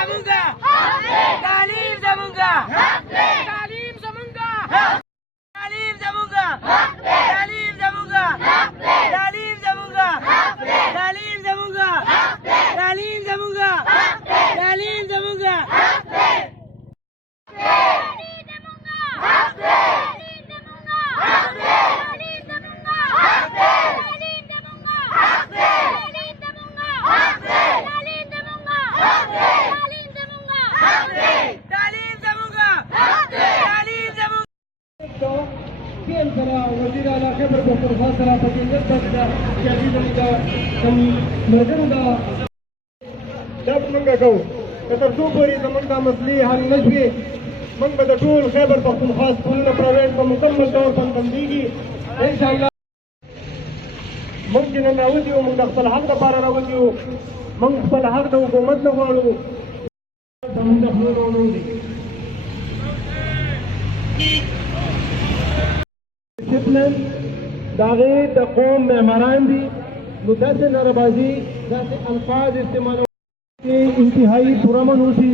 زمونږه تعلیم زمونږه تعلیم زمونږه تعلیم زمونږه تعلیم زمونږه تعلیم زمونږه تعلیم زمونږه تعلیم زمونږه تعلیم زمونږه وزیر اعلی خیبر پختونخوا سره په کې نسبت ده چې هغې زموږ د کوم ملګرو دا به موږ کوو که تر څو پورې زموږ دا مسلې حل نه شوې موږ به د ټول خیبر پختونخوا سکولونه پرایویټ په مکمل ډول بندېږي انشاءالله. موږ چې نن راوځي وو موږ د خپل حق دپاره راوځي وو موږ خپل حق د حکومت نه غواړو زموږ د خولو راوړو دي ډسپلن د هغې د قوم معماران دي نو داسې ناربازي داسې الفاظ استعمالول چې انتهایي پرامن اوسي